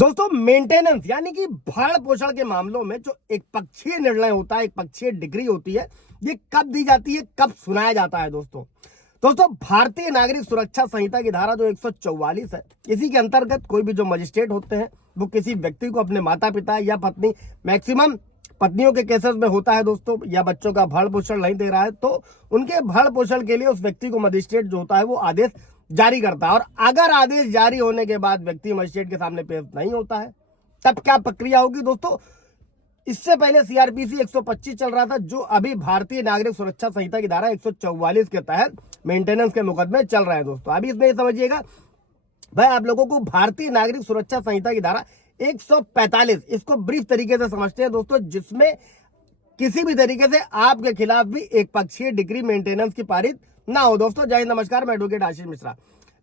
दोस्तों मेंटेनेंस यानी कि भरण पोषण के मामलों में जो एक पक्षीय निर्णय होता है, एक पक्षीय डिग्री होती है, ये कब दी जाती है, कब सुनाया जाता है। दोस्तों भारतीय नागरिक सुरक्षा संहिता की धारा जो 144 है, इसी के अंतर्गत कोई भी जो मजिस्ट्रेट होते हैं वो किसी व्यक्ति को अपने माता पिता या पत्नी, मैक्सिमम पत्नियों के केसेस में होता है दोस्तों, या बच्चों का भरण पोषण नहीं दे रहा है तो उनके भरण पोषण के लिए उस व्यक्ति को मजिस्ट्रेट जो होता है वो आदेश जारी करता है। और अगर आदेश जारी होने के बाद व्यक्ति मजिस्ट्रेट के सामने पेश नहीं होता है तब क्या प्रक्रिया होगी दोस्तों। इससे पहले सीआरपीसी 125 चल रहा था, जो अभी भारतीय नागरिक सुरक्षा संहिता की धारा 144 के तहत मेंटेनेंस के मुकदमे चल रहे हैं दोस्तों। अभी इसमें समझिएगा भाई, आप लोगों को भारतीय नागरिक सुरक्षा संहिता की धारा 145 इसको ब्रीफ तरीके से समझते हैं दोस्तों, जिसमें किसी भी तरीके से आपके खिलाफ भी एक पक्षीय डिग्री मेंटेनेंस की पारित ना हो। दोस्तों जय हिंद, नमस्कार, मैं एडवोकेट आशीष मिश्रा।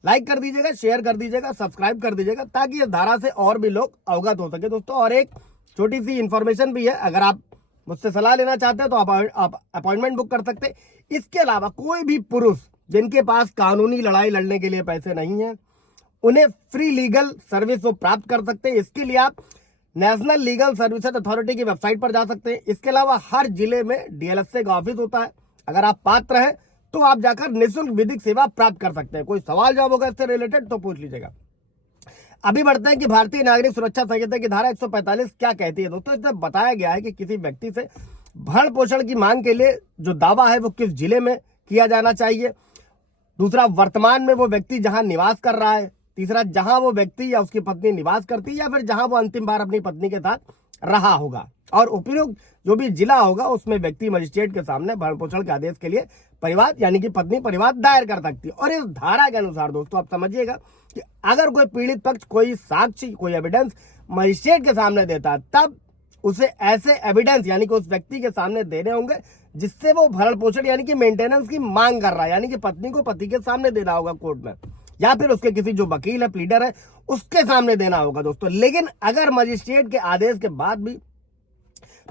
लाइक कर दीजिएगा, शेयर कर दीजिएगा, सब्सक्राइब कर दीजिएगा ताकि इस धारा से और भी लोग अवगत हो सके दोस्तों। और एक छोटी सी इंफॉर्मेशन भी है, अगर आप मुझसे सलाह लेना चाहते हैं तो आप अपॉइंटमेंट बुक कर सकते हैं। इसके अलावा कोई भी पुरुष जिनके पास कानूनी लड़ाई लड़ने के लिए पैसे नहीं है, उन्हें फ्री लीगल सर्विस वो प्राप्त कर सकते हैं। इसके लिए आप नेशनल लीगल सर्विसेज अथॉरिटी की वेबसाइट पर जा सकते हैं। इसके अलावा हर जिले में डीएलएसए का ऑफिस होता है, अगर आप पात्र हैं तो आप जाकर निःशुल्क विधिक सेवा प्राप्त कर सकते हैं। कोई सवाल जवाब होगा इससे रिलेटेड तो पूछ लीजिएगा। अभी बढ़ते हैं कि भारतीय नागरिक सुरक्षा संहिता की धारा 145 क्या कहती है दोस्तों। इसमें बताया गया है कि किसी व्यक्ति से भरण पोषण की मांग के लिए जो दावा है वो किस जिले में किया जाना चाहिए, दूसरा वर्तमान में वो व्यक्ति जहां निवास कर रहा है, तीसरा जहां वो व्यक्ति या उसकी पत्नी निवास करती है या फिर जहां वो अंतिम बार अपनी पत्नी के साथ रहा होगा, और उपयुक्त जो भी जिला होगा उसमें व्यक्ति मजिस्ट्रेट के सामने भरण पोषण के आदेश के लिए परिवाद यानी कि पत्नी परिवाद दायर कर सकती है। और इस धारा के अनुसार दोस्तों आप समझिएगा कि अगर कोई पीड़ित पक्ष कोई साक्ष्य, कोई एविडेंस मजिस्ट्रेट के सामने देता है, तब उसे ऐसे एविडेंस यानी कि उस व्यक्ति के सामने देने होंगे जिससे वो भरण पोषण यानी कि मेंटेनेंस की मांग कर रहा है, यानी कि पत्नी को पति के सामने देना होगा कोर्ट में, या फिर उसके किसी जो वकील है, प्लीडर है, उसके सामने देना होगा दोस्तों। लेकिन अगर मजिस्ट्रेट के आदेश के बाद भी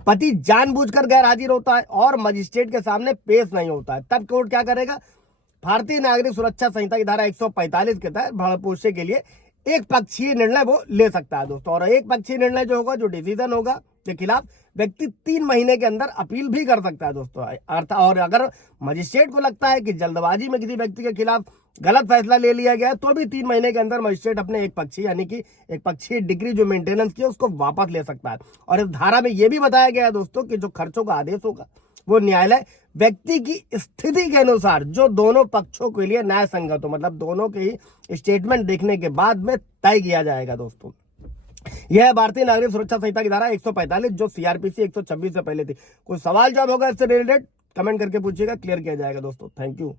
पति जानबूझकर गैर हाजिर होता है और मजिस्ट्रेट के सामने पेश नहीं होता है, तब कोर्ट क्या करेगा, भारतीय नागरिक सुरक्षा संहिता की धारा 145 के तहत भरण पोषण के लिए एक पक्षीय निर्णय वो ले सकता है दोस्तों। और एक पक्षीय निर्णय जो होगा, जो डिसीजन होगा के खिलाफ व्यक्ति 3 महीने के अंदर अपील भी कर सकता है दोस्तों। और अगर मजिस्ट्रेट को लगता है कि जल्दबाजी में किसी व्यक्ति के खिलाफ गलत फैसला ले लिया गया है तो भी 3 महीने के अंदर मजिस्ट्रेट अपने एक पक्षी यानी कि एक पक्षीय डिग्री जो मेंटेनेंस की है उसको वापस ले सकता है। और इस धारा में यह भी बताया गया है दोस्तों कि जो खर्चों का आदेश होगा वो न्यायालय व्यक्ति की स्थिति के अनुसार जो दोनों पक्षों के लिए न्याय संगत हो, मतलब दोनों के ही स्टेटमेंट देखने के बाद में तय किया जाएगा दोस्तों। यह है भारतीय नागरिक सुरक्षा संहिता की धारा 145 जो सीआरपीसी 126 से पहले थी। कोई सवाल जवाब होगा इससे रिलेटेड कमेंट करके पूछिएगा, क्लियर किया जाएगा दोस्तों। Thank you.